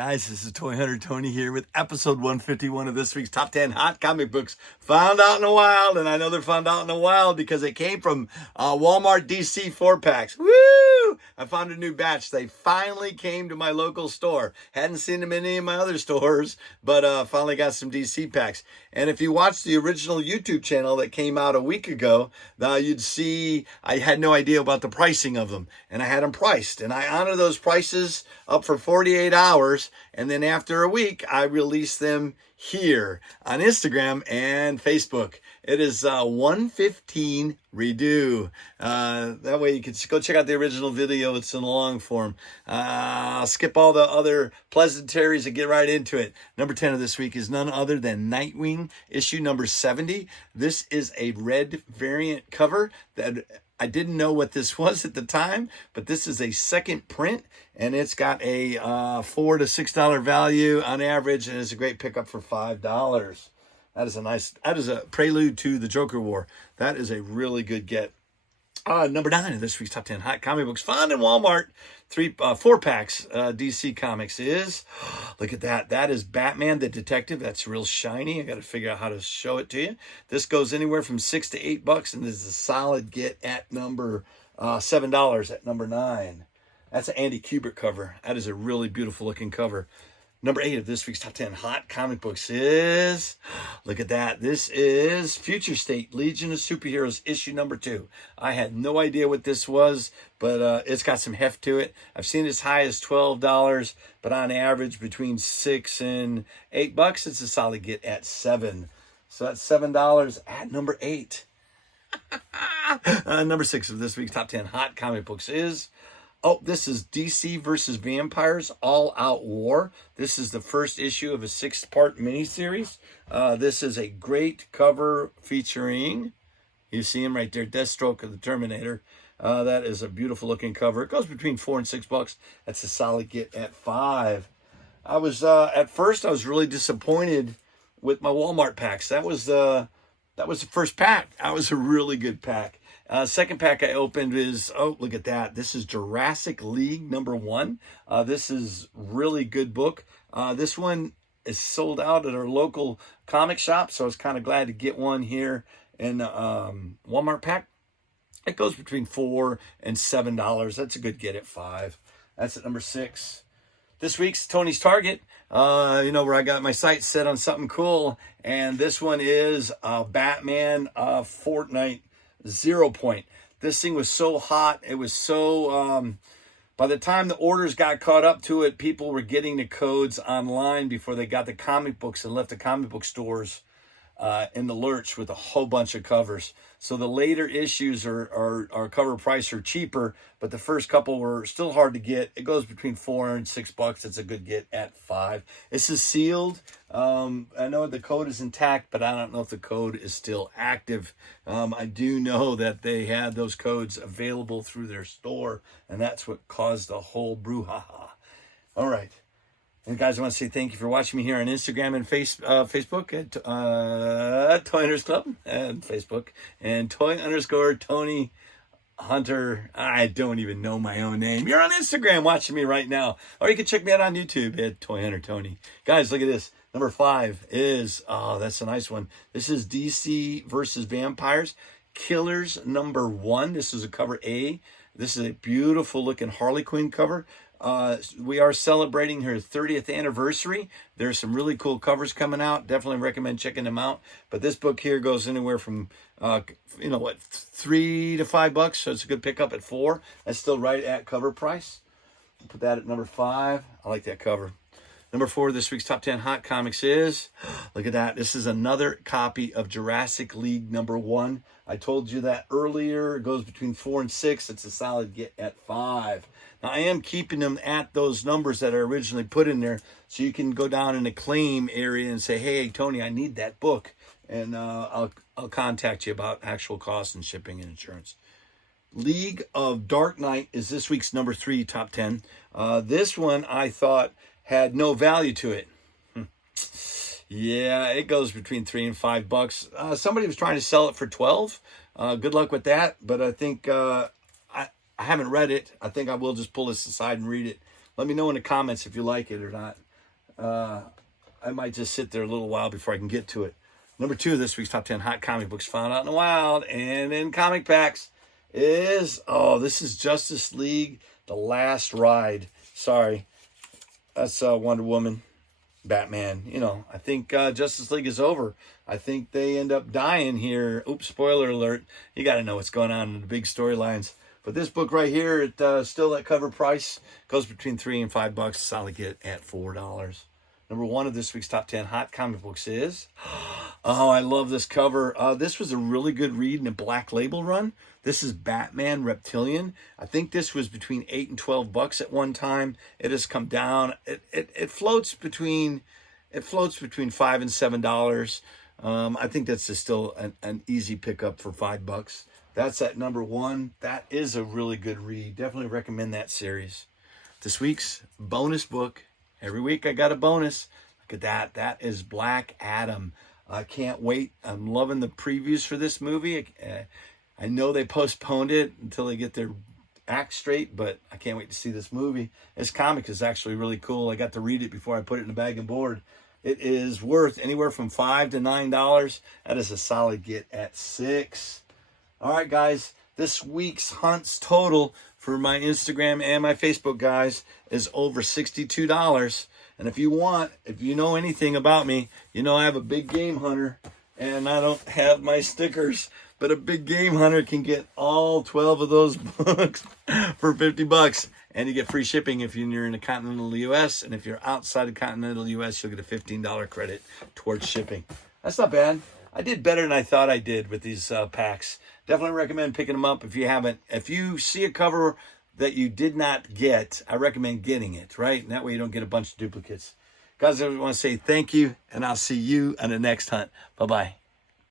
Guys, this is Toy Hunter Tony here with episode 151 of this week's Top 10 Hot Comic Books found out in the wild. And I know they're found out in the wild because they came from Walmart DC 4-packs. Woo! I found a new batch. They finally came to my local store. Hadn't seen them in any of my other stores, but finally got some DC packs. And if you watch the original YouTube channel that came out a week ago, you'd see I had no idea about the pricing of them. And I had them priced. And I honor those prices up for 48 hours. And then after a week, I release them here on Instagram and Facebook. It is 115 redo. That way you can go check out the original video. It's in long form. I'll skip all the other pleasantries and get right into it. Number 10 of this week is none other than Nightwing, issue number 70. This is a red variant cover that I didn't know what this was at the time, but this is a second print, and it's got a $4 to $6 value on average, and it's a great pickup for $5. That is a prelude to the Joker War. That is a really good get. Number 9 of this week's Top 10 Hot Comic Books found in Walmart. 4-packs DC Comics is, look at that. That is Batman the Detective. That's real shiny. I got to figure out how to show it to you. This goes anywhere from $6 to $8, and this is a solid get at number $7 at number 9. That's an Andy Kubert cover. That is a really beautiful looking cover. Number 8 of this week's Top 10 Hot Comic Books is, look at that. This is Future State Legion of Superheroes issue number 2. I had no idea what this was, but it's got some heft to it. I've seen as high as $12, but on average between $6 and $8, it's a solid get at $7. So that's $7 at number 8. Number 6 of this week's Top 10 Hot Comic Books is, this is DC versus Vampires All Out War. This is the first issue of a 6-part miniseries. This is a great cover featuring, you see him right there, Deathstroke of the Terminator. That is a beautiful looking cover. It goes between $4 and $6. That's a solid get at $5. I was at first I was really disappointed with my Walmart packs. That was the first pack. That was a really good pack. Second pack I opened is, look at that. This is Jurasic League number 1. This is really good book. This one is sold out at our local comic shop, so I was kind of glad to get one here in Walmart pack. It goes between $4 and $7. That's a good get at $5. That's at number 6. This week's Tony's Target, where I got my sights set on something cool. And this one is Batman Fortnite Zeropoint. This thing was so hot. It was so, by the time the orders got caught up to it, people were getting the codes online before they got the comic books and left the comic book stores in the lurch with a whole bunch of covers. So the later issues are cover price are cheaper, but the first couple were still hard to get. It goes between $4 and $6. It's a good get at $5. This is sealed. I know the code is intact, but I don't know if the code is still active. I do know that they had those codes available through their store, and that's what caused the whole brouhaha. All right. And guys, I want to say thank you for watching me here on Instagram and Facebook at Toy Hunters Club and Facebook, and Toy_Tony Hunter. I don't even know my own name. You're on Instagram watching me right now, or you can check me out on YouTube at Toy Hunter Tony. Guys, look at this. Number 5 is, that's a nice one. This is DC versus Vampires Killers number 1. This is a cover A. This is a beautiful looking Harley Quinn cover. We are celebrating her 30th anniversary. There's some really cool covers coming out. Definitely recommend checking them out. But this book here goes anywhere from, $3 to $5. So it's a good pickup at $4. That's still right at cover price. Put that at number 5. I like that cover. Number 4, this week's Top 10 Hot Comics is, look at that. This is another copy of Jurasic League number 1. I told you that earlier. It goes between $4 and $6. It's a solid get at $5. Now, I am keeping them at those numbers that are originally put in there, so you can go down in the claim area and say, hey, Tony, I need that book. And I'll contact you about actual costs and shipping and insurance. League of Dark Knight is this week's number 3 Top 10. This one I thought had no value to it. Yeah, it goes between $3 and $5. Somebody was trying to sell it for $12. Good luck with that. But I think I haven't read it. I think I will just pull this aside and read it. Let me know in the comments if you like it or not. I might just sit there a little while before I can get to it. Number 2 of this week's top 10 hot comic books found out in the wild and in comic packs is, this is Justice League, The Last Ride. Sorry, that's Wonder Woman, Batman. You know, I think Justice League is over. I think they end up dying here. Oops, spoiler alert. You got to know what's going on in the big storylines. But this book right here, it still at cover price, goes between $3 and $5. Solid get at $4. Number 1 of this week's top 10 hot comic books is, I love this cover. This was a really good read in a Black Label run. This is Batman Reptilian. I think this was between $8 and $12 at one time. It has come down. It floats between $5 and $7. I think that's just still an easy pickup for $5. That's at number 1. That is a really good read. Definitely recommend that series. This week's bonus book. Every week I got a bonus. Look at that. That is Black Adam. I can't wait. I'm loving the previews for this movie. I know they postponed it until they get their act straight, but I can't wait to see this movie. This comic is actually really cool. I got to read it before I put it in the bag and board. It is worth anywhere from $5 to $9. That is a solid get at $6. All right, guys. This week's hunts total for my Instagram and my Facebook, guys, is over $62. And if you know anything about me, you know I have a big game hunter, and I don't have my stickers, but a big game hunter can get all 12 of those books for $50. And you get free shipping if you're in the continental U.S. And if you're outside of continental U.S., you'll get a $15 credit towards shipping. That's not bad. I did better than I thought I did with these packs. Definitely recommend picking them up if you haven't. If you see a cover that you did not get, I recommend getting it, right? And that way you don't get a bunch of duplicates. Guys, I want to say thank you, and I'll see you on the next hunt. Bye-bye.